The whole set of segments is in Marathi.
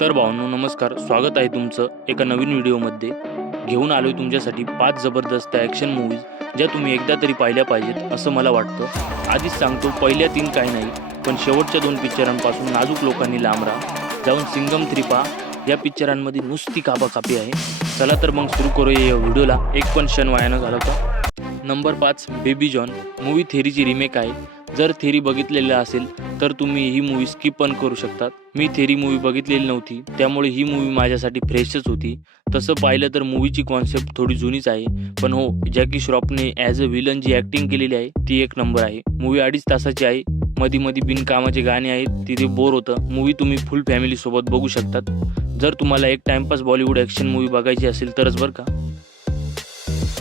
तर भावांनो नमस्कार, स्वागत आहे तुमचं एका नवीन व्हिडिओमध्ये. घेऊन आलोय तुमच्यासाठी 5 जबरदस्त ॲक्शन मूव्हीज ज्या तुम्ही एकदा तरी पाहिल्या पाहिजेत असं मला वाटतं. आधीच सांगतो, पहिल्या 3 काही नाही, पण शेवटच्या 2 पिक्चरांपासून नाजूक लोकांनी लांब राहा. जाऊन सिंघम 3 पहा. या पिक्चरांमध्ये नुसती कापाकापी आहे. चला तर मग सुरू करूया या व्हिडिओला, एक पण क्षण वाया न घालवता. नंबर 5 बेबी जॉन मूवी थेरीची रिमेक आहे. जर थेरी बघितलेलं असेल तर तुम्ही ही मूवी स्किप पण करू शकतात. मी थेरी मूवी बघितलेली नव्हती, त्यामुळे ही मूवी माझ्यासाठी फ्रेशच होती. तसं पाहिलं तर मूवीची कॉन्सेप्ट थोडी जुनीच आहे, पण हो, जॅकी श्रॉफने ॲज अ विलन जी ॲक्टिंग केलेली आहे ती एक नंबर आहे. मूवी 2.5 तासाची आहे. मध्ये बिनकामाचे गाणे आहेत, तिथे बोर होतं. मूवी तुम्ही फुल फॅमिलीसोबत बघू शकतात. जर तुम्हाला एक टाइमपास बॉलिवूड ॲक्शन मूवी बघायची असेल तरच बरं का.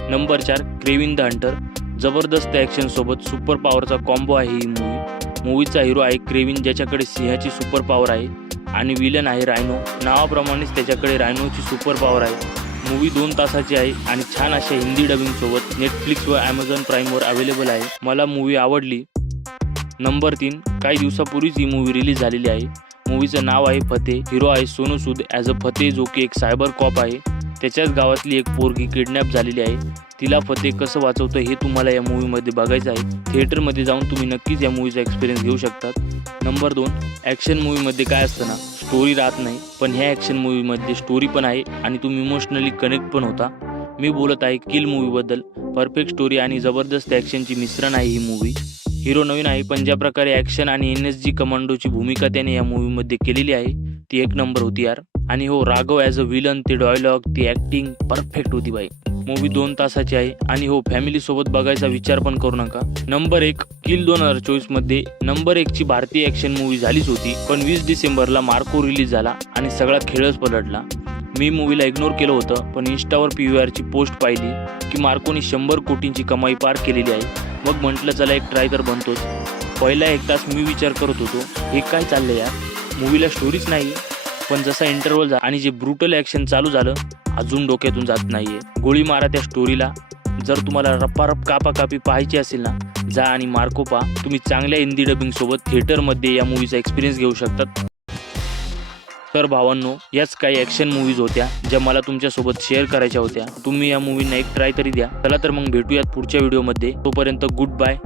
Number 4 Kraven the Hunter. जबरदस्त ॲक्शनसोबत सुपर पॉवरचा कॉम्बो आहे ही मूवी. मूवीचा हिरो आहे क्रेविन, ज्याच्याकडे सिंहाची सुपर पॉवर आहे, आणि विलन आहे रायनो. नावाप्रमाणेच त्याच्याकडे रायनोची सुपर पॉवर आहे. मूवी 2 तासाची आहे आणि छान अशा हिंदी डबिंगसोबत नेटफ्लिक्स व ॲमेझॉन प्राईमवर अवेलेबल आहे. मला मूवी आवडली. नंबर 3 काही दिवसापूर्वीच ही मूवी रिलीज झालेली आहे. मूवीचं नाव आहे फतेह. हिरो आहे सोनू सूद ॲज अ फतेह, जो की एक सायबर कॉप आहे. त्याच्याच गावातली एक पोरगी किडनॅप झालेली आहे. तिला फतेह कसं वाचवतं हे तुम्हाला या मूवीमध्ये बघायचं आहे. थिएटरमध्ये जाऊन तुम्ही नक्कीच या मूवीचा एक्सपिरियन्स घेऊ शकतात. नंबर 2 ॲक्शन मूवीमध्ये काय असतं ना, स्टोरी राहत नाही, पण ह्या ॲक्शन मूवीमध्ये स्टोरी पण आहे आणि तुम्ही इमोशनली कनेक्ट पण होता. मी बोलत आहे किल मूवीबद्दल. परफेक्ट स्टोरी आणि जबरदस्त ॲक्शनची मिश्रण आहे ही मूवी. हिरो नवीन आहे, पण ज्या प्रकारे ॲक्शन आणि NSG कमांडोची भूमिका त्याने या मूवीमध्ये केलेली आहे ती एक नंबर होती यार. आणि हो, राघव ॲज अ विलन, ते डायलॉग, ती ॲक्टिंग परफेक्ट होती बाई. मूवी 2 तासाची आहे आणि हो, फॅमिलीसोबत बघायचा विचार पण करू नका. नंबर 1 किल 2024 मध्ये नंबर 1 ची भारतीय ॲक्शन मूवी झालीच होती, पण 20 डिसेंबरला मार्को रिलीज झाला आणि सगळा खेळच पलटला. मी मूवीला इग्नोर केलं होतं, पण इंस्टावर PVRची पोस्ट पाहिली की मार्कोनी 100 कोटींची कमाई पार केलेली आहे. मग म्हटलं चला एक ट्राय तर बनतोच. पहिला 1 तास मी विचार करत होतो, हे काय चाललं यार, मूवीला स्टोरीच नाही. पण जसा इंटरव्हल झाला आणि जे ब्रुटल ॲक्शन चालू झालं, अजून डोक्यातून जात नाहीये. गोळी मारा त्या स्टोरीला. जर तुम्हाला रप्पारप कापाकापी पाहायची असेल ना, जा आणि मार्को पहा. तुम्ही चांगल्या हिंदी डबिंगसोबत थिएटरमध्ये या मूवीचा एक्सपिरियन्स घेऊ शकतात. तर भावांनो, याच काही ॲक्शन मूवीज होत्या ज्या मला तुमच्यासोबत शेअर करायच्या होत्या. तुम्ही या मूवींना एक ट्राय तरी द्या. चला तर मग भेटूयात पुढच्या व्हिडिओमध्ये. तोपर्यंत गुड बाय.